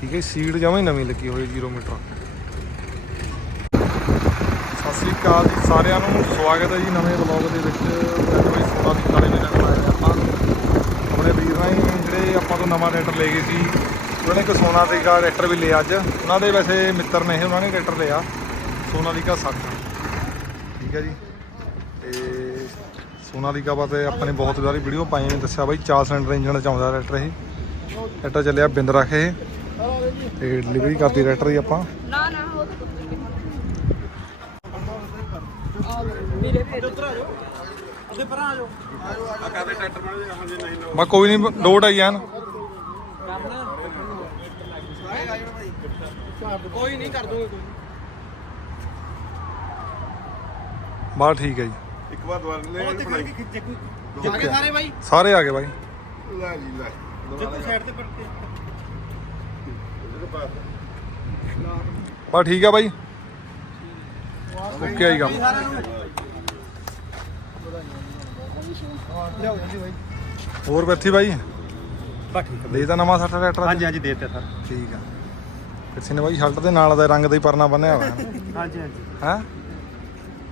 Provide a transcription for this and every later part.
ਠੀਕ ਹੈ ਸੀਟ ਜਮਾਂ ਹੀ ਨਵੀਂ ਲੱਗੀ ਹੋਈ 0 ਮੀਟਰ ਸਤਿ ਸ੍ਰੀ ਅਕਾਲ ਜੀ ਸਾਰਿਆਂ ਨੂੰ, ਸਵਾਗਤ ਹੈ ਜੀ ਨਵੇਂ ਵਲੌਗ ਦੇ ਵਿੱਚ। ਅੱਜ ਬਈ ਸੋਨਾ ਦੀ ਕਾਲੇ ਮੇਲੇ ਨੂੰ ਆਪਾਂ। ਆਪਣੇ ਵੀਰ ਨਾਲ ਜਿਹੜੇ ਆਪਾਂ ਤੋਂ ਨਵਾਂ ਟਰੈਕਟਰ ਲੈ ਗਏ ਸੀ, ਉਹਨਾਂ ਨੇ ਇੱਕ ਸੋਨਾ ਦੀ ਟਰੈਕਟਰ ਵੀ ਲਿਆ ਅੱਜ। ਉਹਨਾਂ ਦੇ ਵੈਸੇ ਮਿੱਤਰ ਨੇ ਇਹ, ਉਹਨਾਂ ਨੇ ਟਰੈਕਟਰ ਲਿਆ। ਸੋਨਾ ਸੋਨਾਲੀਕਾ 60 ਠੀਕ ਹੈ ਜੀ। ਤੇ ਸੋਨਾਲੀਕਾ ਬਾਰੇ ਆਪਾਂ ਨੇ ਬਹੁਤ ਸਾਰੀ ਵੀਡੀਓ ਪਾਈਆਂ ਨੇ ਦੱਸਿਆ ਬਾਈ 4 ਸਿਲੰਡਰ ਇੰਜਣ ਚ ਆਉਂਦਾ ਟਰੈਕਟਰ ਇਹ। ਟਰੈਕਟਰ ਚੱਲਿਆ ਬਿੰਦ ਰੱਖ ਇਹ ਤੇ ਡਿਲੀਵਰੀ ਕਰਤੀ ਟਰੈਕਟਰ ਦੀ ਆਪਾਂ। ਨਾ ਨਾ ਉਹ ਮੈਂ ਕੋਈ ਨਹੀਂ ਲੋਡ ਆਈ ਜਾਨ ਕੋਈ ਨਹੀਂ ਕਰ ਦੋਗੇ ਕੋਈ ਬਾ ਠੀਕ ਹੈ ਜੀ। ਇੱਕ ਵਾਰ ਦੁਬਾਰਾ ਲੈ ਇਹਨੂੰ ਬਣਾਈ ਜਾਗੇ ਸਾਰੇ ਬਾਈ? ਸਾਰੇ ਆ ਗਏ ਬਾਈ। ਲੈ ਜੀ ਲੈ। ਦੇਖੋ ਸਾਈਡ ਤੇ ਪੜਤੇ ਬਾ ਠੀਕ ਹੈ ਬਾਈ। ਓਕੇ ਆਈ ਕੰਮ। ਹੋਰ ਬੈਠੀ ਬਾਈ? ਬਾਕੀ ਦੇ ਤਾਂ ਨਵਾਂ ਸੱਠ ਟਰੈਕਟਰ ਹਾਂਜੀ ਹਾਂਜੀ ਦੇ ਦਿੱਤੇ ਸਰ। ਠੀਕ ਆ। ਕਿਸੇ ਨੇ ਬਾਈ ਸ਼ਰਟ ਦੇ ਨਾਲ ਦਾ ਰੰਗ ਦਾ ਹੀ ਪਰਨਾ ਬੰਨਿਆ ਹੋਇਆ। ਹਾਂਜੀ ਹਾਂਜੀ। ਹੈ?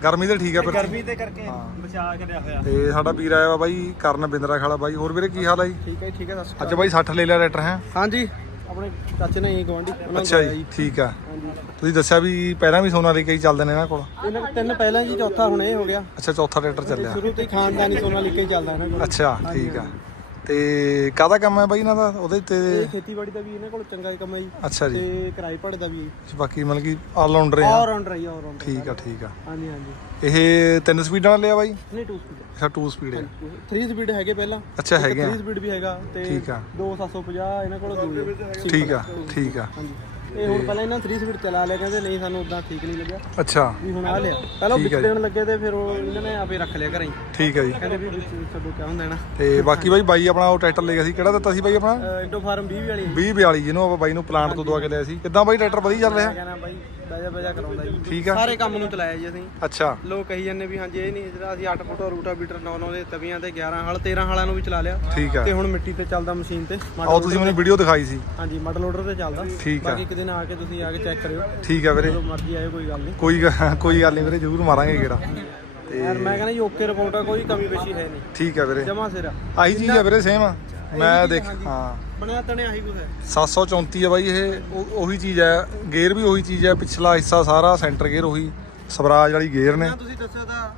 ਗਰਮੀ ਤੇ ਠੀਕ ਆ ਫਿਰ। ਗਰਮੀ ਦੇ ਕਰਕੇ। ਬਚਾ ਕਰਿਆ ਹੋਇਆ। ਤੇ ਸਾਡਾ ਵੀਰ ਆਇਆ ਵਾ ਬਾਈ ਕਰਨ ਬਿੰਦਰਾ ਖਾਲਾ ਬਾਈ। ਹੋਰ ਵੀਰੇ ਕੀ ਹਾਲ ਆ ਜੀ? ਠੀਕ ਹੈ ਠੀਕ ਹੈ ਦੱਸ ਅੱਜ ਬਾਈ 60 ਲੈ ਲਿਆ ਟਰੈਕਟਰ ਹੈ? ਹਾਂਜੀ। ਆਪਣੇ ਚਾਚੇ ਨੇ ਹੀ ਗਵਾਂਢੀ ਉਹਨਾਂ ਅੱਛਾ ਜੀ ਠੀਕ ਆ। ਤੁਸੀਂ ਦੱਸਿਆ ਵੀ ਪਹਿਲਾਂ ਵੀ ਸੋਨਾ ਲੈ ਕੇ ਹੀ ਚੱਲਦੇ ਨੇ ਇਹਨਾਂ ਕੋਲ? ਇਹਨਾਂ ਕੋਲ ਤਿੰਨ ਪਹਿਲਾਂ ਜੀ ਚੌਥਾ ਹੁਣ ਇਹ ਹੋ ਗਿਆ। ਅੱਛਾ ਚੌਥਾ ਟਰੈਕਟਰ ਚੱਲਿਆ। ਸ਼ੁਰੂ ਤੋਂ ਹੀ ਖਾਨਦਾਨੀ ਸੋਨਾ ਲੈ ਕੇ ਹੀ ਚੱਲਦਾ ਇਹਨਾਂ ਕੋਲ। ਅੱਛਾ ਠੀਕ ਆ। ਤੇ ਕਾਹਦਾ ਕੰਮ ਹੈ ਬਾਈ ਇਹਨਾਂ ਦਾ? ਉਹਦੇ ਤੇ ਇਹ ਖੇਤੀਬਾੜੀ ਦਾ ਵੀ ਇਹਨਾਂ ਕੋਲ ਚੰਗਾ ਹੀ ਕੰਮ ਹੈ ਜੀ। ਅੱਛਾ ਜੀ। ਤੇ ਕਿਰਾਏ ਭਾੜੇ ਦਾ ਵੀ ਬਾਕੀ ਮਤਲਬ ਕਿ ਆਲ ਰਾਉਂਡਰ ਆ। ਆਲ ਰਾਉਂਡਰ ਹੈ ਆਲ ਰਾਉਂਡਰ ਠੀਕ ਆ ਠੀਕ ਆ। ਹਾਂਜੀ ਹਾਂਜੀ। ਇਹ ਤਿੰਨ ਸਪੀਡਾਂ ਵਾਲਾ ਲਿਆ ਬਾਈ? ਨਹੀਂ 2 ਸਪੀਡ ਅੱਛਾ 2 ਸਪੀਡ ਹੈ 3 ਸਪੀਡ ਹੈਗੇ ਪਹਿਲਾਂ। ਅੱਛਾ ਹੈਗੇ ਆ। 3 ਸਪੀਡ ਵੀ ਹੈਗਾ ਤੇ ਠੀਕ ਆ। 2750 ਇਹਨਾਂ ਕੋਲ। ਠੀਕ ਆ। ਠੀਕ ਆ। ਹਾਂਜੀ। ਇਹ ਹੁਣ ਪਹਿਲਾਂ ਇਹਨਾਂ 3 ਸਪੀਡ ਚਲਾ ਲਿਆ ਕਹਿੰਦੇ ਨਹੀਂ ਸਾਨੂੰ ਉਦਾਂ ਠੀਕ ਨਹੀਂ ਲੱਗਿਆ। ਅੱਛਾ। ਵੀ ਹੁਣ ਆ ਲਿਆ। ਪਹਿਲਾਂ ਠੀਕ ਵਿੱਚ ਜੀ। ਦੇਣ ਲੱਗੇ ਤੇ ਫਿਰ ਉਹ ਇਹਨਾਂ ਨੇ ਆਪੇ ਰੱਖ ਲਿਆ ਘਰਾਂ। ਹੀ ਠੀਕ ਆ ਜੀ। ਕਹਿੰਦੇ ਵੀ ਵਿੱਚ ਛੱਡੋ ਕਿਆ ਹੁੰਦਾ ਨਾ ਤੇ ਬਾਕੀ ਬਾਈ ਬਾਈ ਆਪਣਾ ਉਹ ਟਰੈਕਟਰ ਲੈ ਗਿਆ ਸੀ ਕਿਹੜਾ ਦਿੱਤਾ ਸੀ ਬਾਈ ਆਪਣਾ? ਇੰਡੋ ਫਾਰਮ 20 ਵਾਲੀ। 2042 ਜਿਹਨੂੰ ਆਪਾਂ ਬਾਈ ਨੂੰ ਪਲਾਂਟ ਤੋਂ ਦਵਾ ਕੇ ਲਿਆ ਸੀ। ਕਿੱਦਾਂ ਬਾਈ ਟਰੈਕਟਰ ਵਧੀਆ ਚੱਲ ਰਿਹਾ? ਕਹਿੰਦਾ ਬਾਈ ਬੈਜਾ ਬੈਜਾ ਕਰਾਉਂਦਾ ਜੀ। ਠੀਕ ਆ। ਸਾਰੇ ਕੰਮ ਨੂੰ ਚਲਾਇਆ ਜੀ ਅਸੀਂ। ਅੱਛਾ। ਲੋਕ ਕਹੀ ਜਾਂਦੇ ਵੀ ਹਾਂਜੀ ਇਹ ਨਹੀਂ ਜਿਹੜਾ ਅਸੀਂ 8 ਫੁੱਟ ਰੂਟਾ ਬੀਟਰ 9 9 ਦੇ ਤਵੀਆਂ ਤੇ 11 ਹਲ 13 ਹਲਾਂ ਨੂੰ ਵੀ ਚਲਾ ਲਿਆ। ਠੀਕ ਆ। ਤੇ ਹੁਣ ਮਿੱਟੀ ਤੇ ਚੱਲਦਾ ਮਸ਼ੀਨ ਤੇ। ਆਓ ਤੁਸੀਂ ਮੈਨੂੰ ਵੀਡੀਓ ਦਿਖਾਈ ਸੀ। ਹਾਂਜੀ ਮਾਡਲ ਲੋਡਰ ਤੇ ਚੱਲਦਾ। ਠੀਕ ਆ। ਬਾਕੀ ਇੱਕ ਦਿਨ ਆ ਕੇ ਤੁਸੀਂ ਆ ਕੇ ਚੈੱਕ ਕਰਿਓ। ਠੀਕ ਆ ਵੀਰੇ। ਜਦੋਂ ਮਰਜ਼ੀ ਆਇਓ ਕੋਈ ਗੱਲ ਨਹੀਂ। ਕੋਈ ਕੋਈ ਗੱਲ ਨਹੀਂ ਵੀਰੇ ਜ਼ਰੂਰ ਮਾਰਾਂਗੇ ਕਿਹੜਾ ਯਾਰ ਮੈਂ ਕਹਿੰਦਾ ਜੀ ਓਕੇ ਰਿਪੋਰਟ ਆ ਕੋਈ ਕਮੀ ਪੇਸ਼ੀ ਹੈ ਨਹੀਂ। ਠੀਕ ਆ ਵੀਰੇ। ਜਮਾ ਸਿਰ ਆਹੀ ਚੀਜ਼ ਆ ਵੀਰੇ ਸੇਮ ਮੈਂ ਦੇਖ ਹਾਂ। ਬਣਿਆ ਤਣਿਆ ਆਹੀ ਕੁਝ ਹੈ। 734 ਆ ਬਾਈ ਇਹ ਉਹ- ਉਹੀ ਚੀਜ਼ ਹੈ। ਗੇਅਰ ਵੀ ਉਹੀ ਚੀਜ਼ ਹੈ। ਪਿਛਲਾ ਹਿੱਸਾ ਸਾਰਾ ਸੈਂਟਰ ਗੇਅਰ ਉਹੀ ਸਵਰਾਜ ਵਾਲੀ ਗੇਅਰ ਨੇ। ਨਾ ਤੁਸੀਂ ਦੱਸਿਆ ਤਾਂ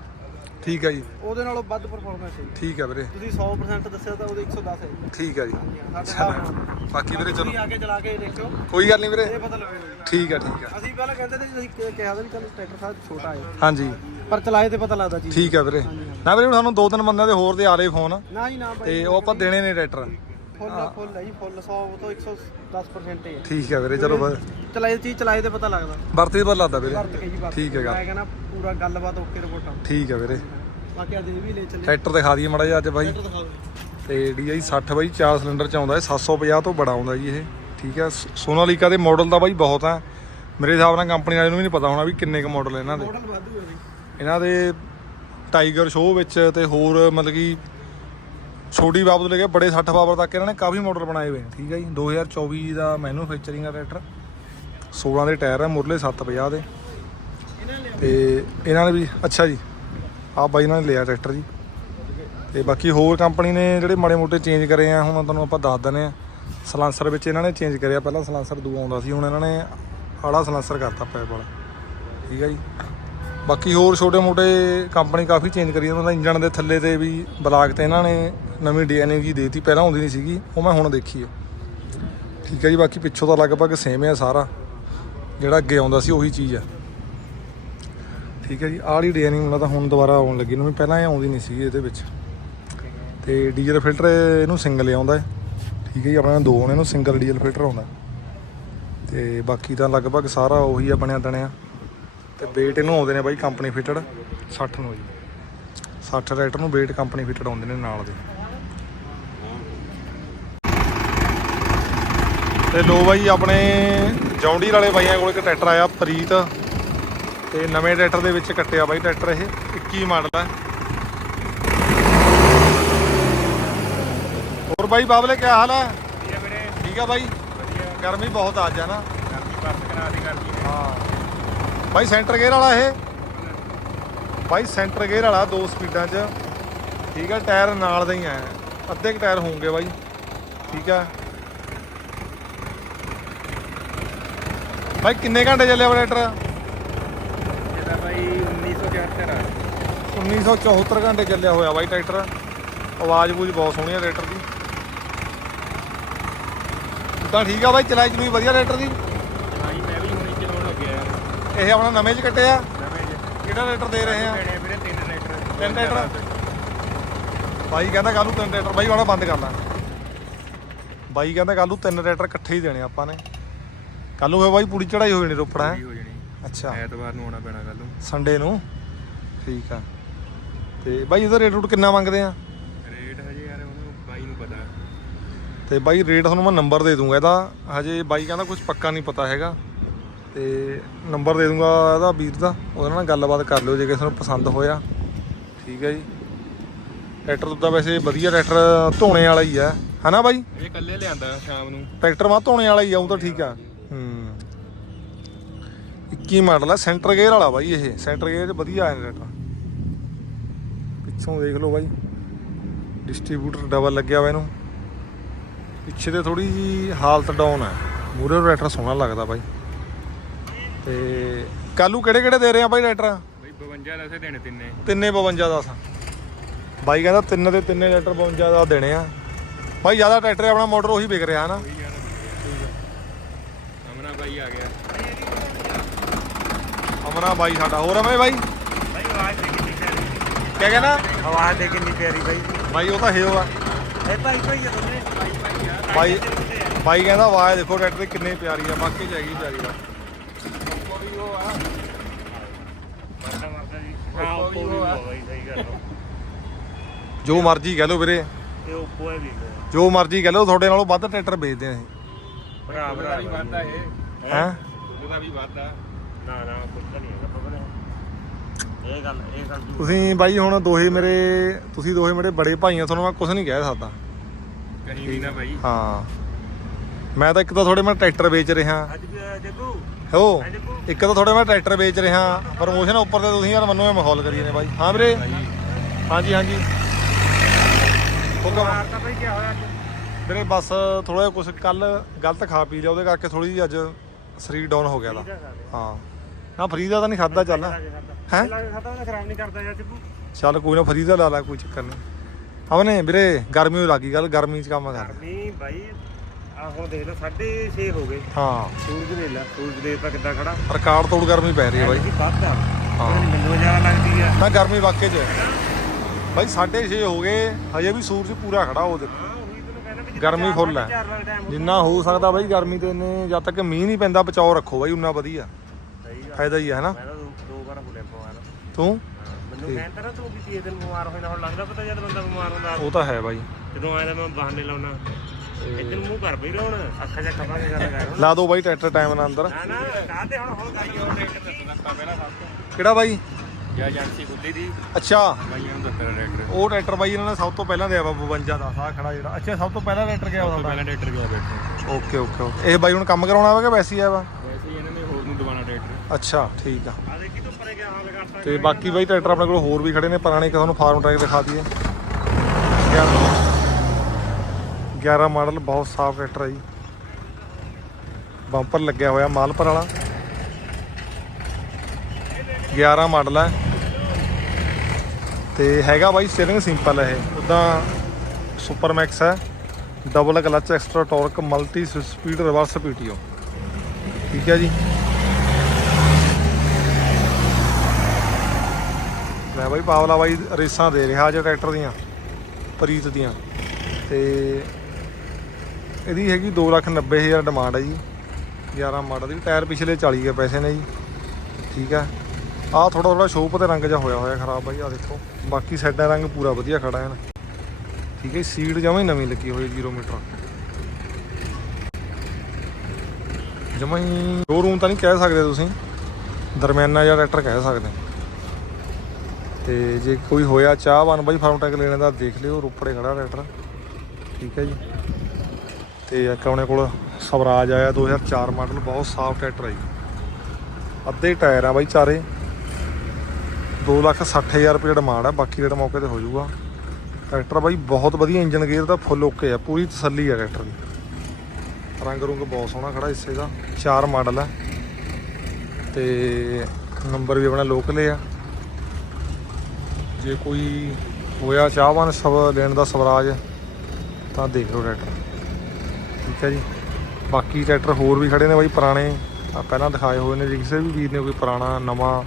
ਠੀਕ ਹੈ ਜੀ। ਉਹਦੇ ਨਾਲੋਂ ਵੱਧ ਪਰਫਾਰਮੈਂਸ ਹੈ ਠੀਕ ਹੈ ਵੀਰੇ। ਤੁਸੀਂ 100% ਦੱਸਿਆ ਤਾਂ ਉਹਦੇ 110 ਹੈ ਠੀਕ ਹੈ ਜੀ। ਸਾਡੇ ਨਾਲ ਬਾਕੀ ਵੀਰੇ ਚਲੋ। ਤੁਸੀਂ ਆ ਕੇ ਚਲਾ ਕੇ ਦੇਖਿਓ। ਕੋਈ ਗੱਲ ਨਹੀਂ ਵੀਰੇ। ਇਹ ਪਤਾ ਲੱਗੇਗਾ ਠੀਕ ਹੈ ਠੀਕ ਹੈ ਅਸੀਂ ਪਹਿਲਾਂ ਕਹਿੰਦੇ ਤੇ ਅਸੀਂ ਕਿ- ਕਿਹਾ ਤਾਂ ਵੀ ਚੱਲ ਟਰੈਕਟਰ ਸਾਹਿਬ ਛੋਟਾ ਹੈ। ਹਾਂਜੀ। ਪਰ ਚਲਾਏ ਤੇ ਪਤਾ ਲੱਗਦਾ ਚੀਜ਼ ਠੀਕ ਹੈ ਵੀਰੇ। ਨਾ ਵੀਰੇ ਸਾਨੂੰ ਦੋ ਤਿੰਨ ਬੰਦਿਆਂ ਦੇ ਹੋਰ ਦੇ ਆ ਰਹੇ ਫੋਨ। ਨਾ ਹੀ ਨਾ ਤੇ ਉਹ ਆਪਾਂ ਦੇਣੇ ਨੇ ਟਰੈਕਟਰ। ਫੁੱਲ ਫੁੱਲ ਹੈ ਜੀ ਫੁੱਲ 100 ਤੋਂ 110% ਹੈ ਠੀਕ ਹੈ ਵੀਰੇ ਚਲੋ ਚਲਾਏ ਚੀਜ਼ ਚਲਾਏ ਤੇ ਪਤਾ ਲੱਗਦਾ। ਵਰਤੇ ਪਰ ਲੱਗਦਾ ਵੀਰੇ। ਜੀ ਠੀਕ ਹੈ ਗੱਲ। ਮੈਂ ਕਹਿੰਦਾ ਪੂਰਾ ਗੱਲਬਾਤ ਓਕੇ ਰਿਪੋਰਟਾਂ ਠੀਕ ਹੈ ਵੀਰੇ। ਬਾਕੀ ਅੱਜ ਇਹ ਵੀ ਲੈ ਚੱਲੇ। ਟਰੈਕਟਰ ਦਿਖਾ ਦਈਏ ਮੜਾ ਜਿਹਾ ਅੱਜ ਬਾਈ। ਤੇ DI 60 ਬਾਈ 4 ਸਿਲੰਡਰ ਚ ਆਉਂਦਾ ਹੈ 750 ਤੋਂ ਬੜਾ ਆਉਂਦਾ ਜੀ ਇਹ। ਠੀਕ ਹੈ ਸੋਨਾਲੀਕਾ ਦੇ ਮਾਡਲ ਦਾ ਬਾਈ ਬਹੁਤ ਆ। ਮੇਰੇ ਹਿਸਾਬ ਨਾਲ ਕੰਪਨੀ ਵਾਲੇ ਨੂੰ ਵੀ ਨਹੀਂ ਪਤਾ ਹੋਣਾ ਵੀ ਕਿੰਨੇ ਕੁ ਮਾਡਲ ਇਹਨਾਂ ਦੇ। ਜੀ। ਇਹਨਾਂ ਦੇ ਟਾਈਗਰ ਸ਼ੋਅ ਵਿੱਚ ਤੇ ਹੋਰ ਮਤਲਬ ਕਿ ਛੋਟੀ ਬਾਬਰ ਤੋਂ ਲੈ ਕੇ ਬੜੇ 60 ਪਾਵਰ ਤੱਕ ਇਹਨਾਂ ਨੇ, ਕਾਫੀ ਮਾਡਲ ਬਣਾਏ ਹੋਏ ਨੇ, ਠੀਕ ਹੈ ਜੀ। 2024 ਦਾ ਮੈਨੂਫੈਕਚਰਿੰਗ ਦਾ ਟਰੈਕਟਰ 16 ਦੇ ਟਾਇਰ ਆ, ਮੁਰਲੇ 750 ਦੇ। ਤੇ ਇਹਨਾਂ ਨੇ ਵੀ, ਅੱਛਾ ਜੀ ਆ ਬਾਈ ਇਹਨਾਂ ਨੇ ਲਿਆ ਟਰੈਕਟਰ ਜੀ। ਤੇ ਬਾਕੀ ਹੋਰ ਕੰਪਨੀ ਨੇ ਜਿਹੜੇ ਮਾੜੇ ਮੋਟੇ ਚੇਂਜ ਕਰੇ ਆ, ਹੁਣ ਤੁਹਾਨੂੰ ਆਪਾਂ ਦੱਸ ਦਿੰਦੇ ਆ। ਸਲਾਂਸਰ ਵਿੱਚ ਇਹਨਾਂ ਨੇ ਚੇਂਜ ਕਰਿਆ, ਪਹਿਲਾਂ ਸਲਾਂਸਰ ਦੂ ਆਉਂਦਾ ਸੀ, ਹੁਣ ਇਹਨਾਂ ਨੇ ਆੜਾ ਸਲਾਂਸਰ ਕਰਤਾ ਪੈਪ ਵਾਲਾ। ਠੀਕ ਹੈ ਜੀ। ਬਾਕੀ ਹੋਰ ਛੋਟੇ ਮੋਟੇ ਕੰਪਨੀ ਕਾਫੀ ਚੇਂਜ ਕਰੀ ਉਹਨਾਂ ਦਾ ਇੰਜਨ ਦੇ ਥੱਲੇ ਤੇ ਵੀ ਬਲਾਕ ਤੇ ਇਹਨਾਂ ਨੇ ਨਵੀਂ ਡੀਐਨਏ ਜੀ ਦੇਤੀ, ਪਹਿਲਾਂ ਹੁੰਦੀ ਨਹੀਂ ਸੀਗੀ, ਉਹ ਮੈਂ ਹੁਣ ਦੇਖੀ ਹੈ ਠੀਕ ਹੈ ਜੀ, ਬਾਕੀ ਪਿੱਛੋਂ ਤਾਂ ਲਗਭਗ ਸੇਮ ਹੈ ਸਾਰਾ। ਜਿਹੜਾ ਅੱਗੇ ਆਉਂਦਾ ਸੀ, ਉਹੀ ਚੀਜ਼ ਹੈ ਠੀਕ ਹੈ ਜੀ, ਆਹ ਵਾਲੀ ਡੀਐਨਏ ਮੈਨੂੰ ਤਾਂ ਹੁਣ ਦੁਬਾਰਾ ਆਉਣ ਲੱਗੀ ਨੂੰ ਪਹਿਲਾਂ ਇਹ ਆਉਂਦੀ ਨਹੀਂ ਸੀਗੀ ਇਹਦੇ ਵਿੱਚ। ਤੇ ਡੀਜ਼ਲ ਫਿਲਟਰ ਇਹਨੂੰ ਸਿੰਗਲ ਆਉਂਦਾ ਹੈ। ਠੀਕ ਹੈ ਜੀ, ਆਪਣਾ ਦੋ ਨੇ ਇਹਨੂੰ ਸਿੰਗਲ ਡੀਜ਼ਲ ਫਿਲਟਰ ਆਉਂਦਾ ਤੇ ਬਾਕੀ ਤਾਂ ਲਗਭਗ ਸਾਰਾ ਉਹੀ ਆ, ਬਣਿਆ ਤਣਿਆ। ਤੇ ਵੇਟ ਇਹਨੂੰ ਆਉਂਦੇ ਨੇ ਬਾਈ ਕੰਪਨੀ ਫਿਟਡ 60 ਨੂੰ ਜੀ। 60 ਟਰੈਕਟਰ ਨੂੰ ਵੇਟ ਕੰਪਨੀ ਫਿਟਡ ਆਉਂਦੇ ਨੇ ਨਾਲ ਦੇ। ਤੇ ਲੋ ਬਾਈ ਆਪਣੇ ਜੌਂਡੀਰ ਵਾਲੇ ਬਾਈਆਂ ਕੋਲ ਇੱਕ ਟਰੈਕਟਰ ਆਇਆ ਪ੍ਰੀਤ। ਤੇ ਨਵੇਂ ਟਰੈਕਟਰ ਦੇ ਵਿੱਚ ਕੱਟਿਆ ਬਾਈ ਟਰੈਕਟਰ ਇਹ 21 ਮਾਡਲ ਹੈ ਬਾਈ ਬਾਬਲੇ ਕੀ ਹਾਲ ਹੈ ਵਧੀਆ ਵੀਰੇ। ਠੀਕ ਆ ਬਾਈ? ਵਧੀਆ। ਗਰਮੀ ਬਹੁਤ ਆ ਹੈ ਨਾ? ਗਰਮੀ ਬਰਸ ਕਰਾ ਦੀ ਕਰਦੀ ਹੈ ਹਾਂ। ਬਾਈ ਸੈਂਟਰ ਗੇਅਰ ਵਾਲਾ ਇਹ? ਬਾਈ ਸੈਂਟਰ ਗੇਅਰ ਵਾਲਾ ਦੋ ਸਪੀਡਾਂ 'ਚ। ਠੀਕ ਆ ਟਾਇਰ ਨਾਲ ਦੇ ਹੀ ਆ। ਅੱਧੇ ਕੁ ਟਾਇਰ ਹੋਣਗੇ ਬਾਈ। ਠੀਕ ਆ। ਬਾਈ ਕਿੰਨੇ ਘੰਟੇ ਚੱਲਿਆ ਵਾ ਟਰੈਕਟਰ ਇਹਦਾ ਬਾਈ 1974 ਆ 1974 ਘੰਟੇ ਚੱਲਿਆ ਹੋਇਆ ਬਾਈ ਟਰੈਕਟਰ। ਆਵਾਜ਼ ਬੂਝ ਬਹੁਤ ਸੋਹਣੀ ਆ ਟਰੈਕਟਰ ਦੀ। ਤਾਂ ਠੀਕ ਆ ਬਾਈ ਚਲਾਈ ਚਲੂਈ ਵਧੀਆ ਟਰੈਕਟਰ ਦੀ। ਹਾਂ ਜੀ ਮੈਂ ਵੀ ਹੁਣੇ ਚਲਾਉਣ ਲੱਗਿਆ ਯਾਰ। ਇਹ ਆਪਣਾ ਨਵੇਂ 'ਚ ਕੱਟਿਆ? ਨਵੇਂ ਜਿਹੇ ਕਿਹੜਾ ਟਰੈਕਟਰ ਦੇ ਰਹੇ ਆ? ਵੀਰੇ ਤਿੰਨ ਟਰੈਕਟਰ। ਤਿੰਨ ਟਰੈਕਟਰ? ਬਾਈ ਕਹਿੰਦਾ ਕੱਲ ਨੂੰ ਤਿੰਨ ਟਰੈਕਟਰ। ਬਾਈ ਵਾਲਾ ਬੰਦ ਕਰ ਲੈ। ਬਾਈ ਕਹਿੰਦਾ ਕੱਲ ਨੂੰ ਤਿੰਨ ਟਰੈਕਟਰ ਇਕੱਠੇ ਹੀ ਦੇਣੇ ਆਪਾਂ ਨੇ। ਕੱਲ ਨੂੰ ਫੇ ਬਾਈ ਪੂਰੀ ਚੜਾਈ ਹੋ ਜਾਣੀ ਰੋਪੜਾ ਹੈ? ਹੋ ਜਾਣੀ। ਅੱਛਾ। ਐਤਵਾਰ ਨੂੰ ਆਉਣਾ ਪੈਣਾ ਕੱਲ ਨੂੰ। ਸੰਡੇ ਨੂੰ? ਠੀਕ ਆ। ਤੇ ਬਾਈ ਇਹਦਾ ਰੇਟ ਰੂਟ ਕਿੰਨਾ ਮੰਗਦੇ ਆ? ਰੇਟ ਹਜੇ ਯਾਰ ਉਹਨੂੰ ਬਾਈ ਨੂੰ ਪਤਾ। ਤੇ ਬਾਈ ਰੇਟ ਤੁਹਾਨੂੰ ਮੈਂ ਨੰਬਰ ਦੇ ਦੂੰਗਾ ਇਹਦਾ ਹਜੇ ਬਾਈ ਕਹਿੰਦਾ ਕੁਝ ਪੱਕਾ ਨਹੀਂ ਪਤਾ ਹੈਗਾ। ਤੇ ਨੰਬਰ ਦੇ ਦੂੰਗਾ ਇਹਦਾ ਵੀਰ ਦਾ ਉਹਦੇ ਨਾਲ ਗੱਲਬਾਤ ਕਰ ਲਿਓ ਜੇ ਕਿਸੇ ਨੂੰ ਪਸੰਦ ਹੋਇਆ। ਠੀਕ ਹੈ ਜੀ। ਟਰੈਕਟਰ ਤਾਂ ਵੈਸੇ ਵਧੀਆ ਟਰੈਕਟਰ ਧੋਣੇ ਵਾਲਾ ਹੀ ਆ। ਹਨਾ ਬਾਈ? ਇਹ ਇਕੱਲੇ ਲਿਆਂਦਾ ਸ਼ਾਮ ਨੂੰ। ਟਰੈਕਟਰ ਮਾ ਧੋਣੇ ਵਾਲਾ ਹੀ ਆ ਉਹ ਤਾਂ ਠੀਕ ਆ। ਹੂੰ। 21 ਮਾਡਲ ਆ ਸੈਂਟਰ ਗੇਅਰ ਵਾਲਾ ਬਾਈ ਇਹ। ਸੈਂਟਰ ਗੇਅਰ 'ਚ ਵਧੀਆ ਆਇਆ ਟਰੈਕਟਰ ਪਿੱਛੋਂ ਦੇਖ ਲਓ ਬਾਈ। ਡਿਸਟ੍ਰੀਬਿਊਟਰ ਡਬਲ ਲੱਗਿਆ ਵਾ ਇਹਨੂੰ। ਪਿੱਛੇ ਤੇ ਥੋੜੀ ਜੀ ਹਾਲਤ ਡਾਊਨ ਹੈ ਮੂਰੇ ਟਰੈਕਟਰ ਸੋਹਣਾ ਲੱਗਦਾ ਬਾਈ। ਤੇ ਕਾਲੂ ਕਿਹੜੇ ਕਿਹੜੇ ਦੇ ਰਹੇ ਆ ਬਾਈ ਟਰੈਕਟਰ ਬਾਈ 52 ਦੱਸੇ ਦੇਣੇ ਤਿੰਨੇ। ਤਿੰਨੇ 52 ਦਾ ਸਾ ਬਾਈ ਕਹਿੰਦਾ ਤਿੰਨ ਦੇ ਤਿੰਨੇ ਟਰੈਕਟਰ 52 ਦਾ ਦੇਣੇ ਆ। ਬਾਈ ਜ਼ਿਆਦਾ ਟਰੈਕਟਰ ਆਪਣਾ ਮੋਟਰ ਉਹੀ ਵਿਕ ਰਿਹਾ ਹਨਾ ਬਾਈ ਆ ਗਿਆ। ਅਮਨਾ ਬਾਈ ਸਾਡਾ ਹੋਰ ਅਮੇ ਬਾਈ? ਬਾਈ ਆਵਾਜ਼ ਦੇ ਕਿੰਨੀ ਪਿਆਰੀ ਕਿਆ ਕਹਿੰਦਾ? ਆਵਾਜ਼ ਦੇ ਕਿੰਨੀ ਪਿਆਰੀ ਬਾਈ। ਬਾਈ ਉਹ ਤਾਂ ਹੇਓ ਆ। ਇਹ ਭਾਈ ਭਾਈ ਆ ਦੋਨੇ। ਬਾਈ ਭਾਈ ਆ ਬਾਈ ਬਾਈ ਕਹਿੰਦਾ ਆਵਾਜ਼ ਦੇਖੋ ਟਰੈਕਟਰ ਦੀ ਕਿੰਨੀ ਪਿਆਰੀ ਆ ਬਾਕੀ ਚ ਹੈਗੀ ਪਿਆਰੀ ਆ। ਮਰਦਾ ਮਰਦਾ ਜੀ ਹਾਂ ਉਹ ਆ ਬਾਈ ਸਹੀ ਗੱਲ ਆ। ਜੋ ਮਰਜ਼ੀ ਕਹਿ ਲਓ ਵੀਰੇ। ਇਹ ਉੱਪੋ ਹੈ ਵੀ ਜੋ ਮਰਜ਼ੀ ਕਹਿ ਲਓ ਤੁਹਾਡੇ ਨਾਲੋਂ ਵੱਧ ਟਰੈਕਟਰ ਵੇਚਦੇ ਆ ਭਰਾ ਭਰਾ। ਵੀ ਵਾਦਾ ਇਹ। ਹੈ। ਉਹਦਾ ਵੀ ਵਾਦਾ ਨਾ ਨਾ ਕੁਝ ਤਾਂ ਨਹੀਂ ਹੈਗਾ ਪਵਨ ਇਹ ਗੱਲ ਇਹ ਗੱਲ ਤੁਸੀਂ ਬਾਈ ਹੁਣ ਦੋਹੇ ਮੇਰੇ ਤੁਸੀਂ ਦੋਹੇ ਮੇਰੇ ਬੜੇ ਭਾਈ ਆ ਤੁਹਾਨੂੰ ਮੈਂ ਕੁਝ ਨਹੀਂ ਕਹਿ ਸਕਦਾ। ਕਹੀਂ ਵੀ ਨਾ ਬਾਈ। ਹਾਂ। ਮੈਂ ਤਾਂ ਇੱਕ ਤਾਂ ਤੁਹਾਡੇ ਮੈਂ ਟਰੈਕਟਰ ਵੇਚ ਰਿਹਾ। ਅੱਜ ਜੱਗੂ। ਹੋ ਇੱਕ ਤਾਂ ਤੁਹਾਡੇ ਮੈਂ ਟਰੈਕਟਰ ਵੇਚ ਰਿਹਾ ਪ੍ਰਮੋਸ਼ਨ ਉੱਪਰ ਤੇ ਤੁਸੀਂ ਯਾਰ ਮੈਨੂੰ ਇਹ ਮਾਹੌਲ ਕਰੀ ਨੇ ਬਾਈ। ਹਾਂ ਵੀਰੇ? ਹਾਂਜੀ ਹਾਂਜੀ। ਹੁਕਮ ਤਾਂ ਬਾਈ ਕੀ ਹੋਇਆ ਅੱਜ? ਵੀਰੇ ਬਸ ਥੋੜਾ ਜਿਹਾ ਕੁਝ ਕੱਲ ਗਲਤ ਖਾ ਪੀ ਲਿਆ ਉਹਦੇ ਕਰਕੇ ਥੋੜੀ ਜਿਹੀ ਅੱਜ ਸਰੀਰ ਡਾਊਨ ਹੋ ਗਿਆ ਦਾ ਹਾਂ। ਨਾ ਫਰੀ ਦਾ ਤਾਂ ਨਹੀਂ ਖਾਦਾ ਚੱਲ। ਹੈਂ? ਲੱਗ ਖਾਤਾ ਉਹਦਾ ਖਰਾਬ ਨਹੀਂ ਕਰਦਾ ਯਾਰ ਜੱਗੂ ਚੱਲ ਕੋਈ ਨਾ ਫਰੀ ਦਾ ਲਾ ਲਾ ਕੋਈ ਚੱਕਰ ਨਹੀਂ। ਹਵਨੇ ਵੀਰੇ ਗਰਮੀ ਹੋ ਲੱਗੀ ਗੱਲ ਗਰਮੀ 'ਚ ਕੰਮ ਕਰ। ਗਰਮੀ ਬਾਈ ਆ ਹੁਣ ਦੇਖ ਲਓ 6:30 ਹੋ ਗਏ। ਹਾਂ। ਸੂਰਜ ਦੇ ਲੈ ਸੂਰਜ ਦੇ ਤਾਂ ਕਿੱਦਾਂ ਖੜਾ। ਰਿਕਾਰਡ ਤੋੜ ਗਰਮੀ ਪੈ ਰਹੀ ਹੈ ਬਾਈ। ਜੀ ਵੱਧ ਆ। ਹਾਂ। ਮੈਨੂੰ ਜ਼ਿਆਦਾ ਲੱਗਦੀ ਆ। ਨਾ ਗਰਮੀ ਵਾਕਈ 'ਚ। ਹੈ। ਬਾਈ 6:30 ਹੋ ਗਏ ਹਜੇ ਵੀ ਸੂਰਜ ਪੂਰਾ ਖੜਾ ਉਹ ਦੇਖੋ ਹਾਂ ਉਹੀ ਤੈਨੂੰ ਕਹਿੰਦਾ ਵੀ ਗਰਮੀ ਫੁੱਲ ਹੈ। ਜਿੰਨਾ ਹੋ ਸਕਦਾ ਬਾਈ ਗਰਮੀ ਤੇ ਇੰਨੇ ਜਦ ਤੱਕ ਮੀਂਹ ਨਹੀਂ ਪੈਂਦਾ ਬਚਾਓ ਰੱਖੋ ਬਾਈ ਉਨਾ ਵਧੀਆ। ਫਾਇਦਾ ਹੀ ਹੈ ਹਨਾ? ਤਾਂ ਦੋ- ਦੋ ਵਾਰ ਹੁਣੇ ਪਵਾਇਆ ਤੂੰ? ਮੈਨੂੰ ਕਹਿੰਦਾ ਨਾ ਤੂੰ ਵੀ ਤੀਏ ਦਿਨ ਬਿਮਾਰ ਹੋਇਆ ਹੁਣ ਲੱਗਦਾ ਪਤਾ ਜਦ ਬੰਦਾ ਬਿਮਾਰ ਹੁੰਦਾ। ਉਹ ਤਾਂ ਹੈ ਬਾਈ। ਜਦੋਂ ਆਇਆ ਤਾਂ ਮੈਂ ਬਹਾਨੇ ਲਾਉਣਾ। ਇੱਧਰ ਮੂੰਹ ਕਰ ਬਈ ਹੁਣ ਅੱਖਾਂ ਜਾਂ ਖਪਾ ਕੇ ਗੱਲ ਕਰ ਲਾ ਦੋ ਬਾਈ ਟਰੈਕਟਰ ਟਾਈਮ ਨਾਲ ਅੰਦਰ। ਨਾ ਨਾ ਕਾਹਦੇ ਹੁਣ ਹੁਣ ਕਰੀ ਉਹ ਰੇਟ ਦੱਸਣਾ ਤਾਂ ਪਹਿਲਾਂ ਸਭ ਤੋਂ ਕਿਹੜਾ ਬਾਈ? ਜਾਂ ਏਜੰਸੀ ਖੁੱਲੀ ਦੀ। ਅੱਛਾ। ਬਾਈਆਂ ਨੂੰ ਉਹ ਟਰੈਕਟਰ ਬਾਈ ਇਹਨਾਂ ਨੇ ਸਭ ਤੋਂ ਪਹਿਲਾਂ ਦਿਆ ਵਾ 52 ਦਾ ਆਹ ਖੜਾ ਜਿਹੜਾ। ਅੱਛਾ ਸਭ ਤੋਂ ਪਹਿਲਾਂ ਟਰੈਕਟਰ ਗਿਆ ਉਹਦਾ ਪਹਿਲਾਂ ਰੇਟਰ ਗਿਆ ਬੈਠੇ ਓਕੇ ਓਕੇ ਓਕੇ। ਇਹ ਬਾਈ ਹੁਣ ਕੰਮ ਕਰਾਉਣਾ ਵਾ ਕਿ ਵੈਸੇ ਹੀ ਆ ਵਾ? ਵੈਸੇ ਹੀ ਇਹਨਾਂ ਨੇ ਹੋਰ ਨੂੰ ਦਵਾਣਾ ਰੇਟਰ ਅੱਛਾ ਠੀਕ ਆ। ਆ ਦੇਖੀ ਤੋਂ ਪਰੇ ਗਿਆ ਹਾਲ ਕਰਤਾ ਤੇ ਬਾਕੀ ਬਾਈ ਟਰੈਕਟਰ ਆਪਣੇ ਕੋਲ ਹੋਰ ਵੀ ਖੜੇ ਨੇ ਪੁਰਾਣੇ ਇੱਕ ਤੁਹਾਨੂੰ ਫਾਰਮ ਟਰੈਕ ਦਿਖਾ ਦਈਏ। 11 ਮਾਡਲ ਬਹੁਤ ਸਾਫ਼ ਟਰੈਕਟਰ ਹੈ ਜੀ। ਬੰਪਰ ਲੱਗਿਆ ਹੋਇਆ ਮਾਲਪਰ ਵਾਲਾ। 11 ਮਾਡਲ ਹੈ ਤੇ ਹੈਗਾ ਬਾਈ ਸਟੀਅਰਿੰਗ ਸਿੰਪਲ ਹੈ ਇਹ। ਉਦਾਂ ਸੁਪਰ ਮੈਕਸ ਹੈ double clutch extra torque multi speed reverse PTO ਠੀਕ ਹੈ ਜੀ। ਲੈ ਬਾਈ ਪਾਵਲਾ ਬਾਈ ਰੇਸਾਂ ਦੇ ਰਿਹਾ ਅੱਜ ਟਰੈਕਟਰ ਦੀਆਂ, ਪ੍ਰੀਤ ਦੀਆਂ। ਤੇ ਇਹਦੀ ਹੈਗੀ 290000 ਡਿਮਾਂਡ ਹੈ ਜੀ। 11 ਮਾਡਲ ਦੀ ਟਾਇਰ ਪਿਛਲੇ 40 ਕੇ ਪੈਸੇ ਨੇ ਜੀ। ਠੀਕ ਹੈ ਆਹ ਥੋੜਾ ਥੋੜਾ ਸ਼ੋਪ ਤੇ ਰੰਗ ਜਿਹਾ ਹੋਇਆ ਹੋਇਆ ਖਰਾਬ ਬਾਈ ਆ ਦੇਖੋ। ਬਾਕੀ ਸਾਈਡਾਂ ਰੰਗ ਪੂਰਾ ਵਧੀਆ ਖੜਾ ਹੈ ਨਾ। ਠੀਕ ਹੈ ਸੀਟ ਜਮਾਂ ਹੀ ਨਵੀਂ ਲੱਗੀ ਹੋਈ 0 ਮੀਟਰ ਜਮਾਂ ਹੀ ਸ਼ੋਰੂਮ ਤਾਂ ਨਹੀਂ ਕਹਿ ਸਕਦੇ ਤੁਸੀਂ। ਦਰਮਿਆਨਾ ਜਿਹਾ ਟਰੈਕਟਰ ਕਹਿ ਸਕਦੇ। ਤੇ ਜੇ ਕੋਈ ਹੋਇਆ ਚਾਹ ਚਾਹਵਾਨ ਬਾਈ ਫਾਰਮ ਟੈਕ ਲੈਣੇ ਦਾ ਦੇਖ ਲਿਓ, ਰੋਪੜੇ ਖੜਾ ਟਰੈਕਟਰ ਠੀਕ ਹੈ ਜੀ। ਤੇ ਇੱਕ ਆਪਣੇ ਕੋਲ ਸਵਰਾਜ ਆਇਆ 2004 ਮਾਡਲ ਬਹੁਤ ਸਾਫ਼ ਟਰੈਕਟਰ ਹੈ ਜੀ। ਅੱਧੇ ਟਾਇਰ ਆ ਬਾਈ ਚਾਰੇ। 260000 ਰੁਪਏ ਡਿਮਾਂਡ ਆ, ਬਾਕੀ ਰੇਟ ਮੌਕੇ ਤੇ ਹੋ ਜਾਊਗਾ। ਟਰੈਕਟਰ ਬਾਈ, ਬਹੁਤ ਵਧੀਆ ਇੰਜਨ ਗੇਅਰ ਦਾ ਫੁੱਲ ਓਕੇ ਆ, ਪੂਰੀ ਤਸੱਲੀ ਆ ਟਰੈਕਟਰ ਦੀ। ਰੰਗ ਰੁੰਗ ਬਹੁਤ ਸੋਹਣਾ ਖੜਾ ਇਸੇ ਦਾ, ਚਾਰ ਮਾਡਲ ਆ। ਤੇ ਨੰਬਰ ਵੀ ਆਪਣਾ ਲੋਕਲ ਆ। ਜੇ ਕੋਈ ਹੋਇਆ ਚਾਹਵਾਨ ਸਵ, ਲੈਣ ਦਾ ਸਵਰਾਜ, ਤਾਂ ਦੇਖ ਲਓ ਟਰੈਕਟਰ ਠੀਕ ਹੈ ਜੀ। ਬਾਕੀ ਟਰੈਕਟਰ ਹੋਰ ਵੀ ਖੜੇ ਨੇ ਬਾਈ, ਪੁਰਾਣੇ ਪਹਿਲਾਂ ਦਿਖਾਏ ਹੋਏ ਨੇ ਜੇ, ਕਿਸੇ ਵੀ ਵੀਰ ਨੇ ਕੋਈ ਪੁਰਾਣਾ, ਨਵਾਂ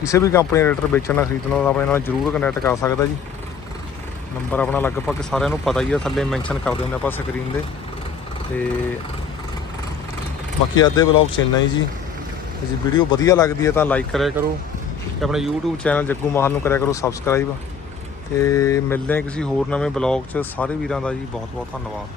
ਕਿਸੇ ਵੀ ਕੰਪਨੀ ਦਾ ਟਰੈਕਟਰ ਵੇਚਣਾ ਖਰੀਦਣਾ ਤਾਂ ਆਪਣੇ ਨਾਲ ਜਰੂਰ ਕਨੈਕਟ ਕਰ ਸਕਦਾ ਜੀ। ਨੰਬਰ ਆਪਣਾ ਲਗਭਗ ਸਾਰਿਆਂ ਨੂੰ ਪਤਾ ਹੀ ਆ, ਥੱਲੇ ਮੈਂਸ਼ਨ ਕਰ ਦਿੰਦੇ ਆਪਾਂ ਸਕਰੀਨ ਦੇ। ਤੇ ਬਾਕੀ ਅੱਧੇ ਦੇ ਵਲੌਗ ਇੰਨਾ ਹੀ ਜੀ। ਤੇ ਜੇ ਵੀਡੀਓ ਵਧੀਆ ਲੱਗਦੀ ਹੈ ਤਾਂ ਲਾਈਕ ਕਰਿਆ ਕਰੋ ਤੇ ਆਪਣੇ YouTube ਚੈਨਲ ਜੱਗੂ ਮਾਹਲ ਨੂੰ ਕਰਿਆ ਕਰੋ ਸਬਸਕ੍ਰਾਈਬ ਤੇ ਮਿਲਦੇ ਹਾਂ ਕਿਸੇ ਹੋਰ ਨਵੇਂ ਵਲੌਗ 'ਚ। ਸਾਰੇ ਵੀਰਾਂ ਦਾ ਜੀ ਬਹੁਤ ਬਹੁਤ ਧੰਨਵਾਦ।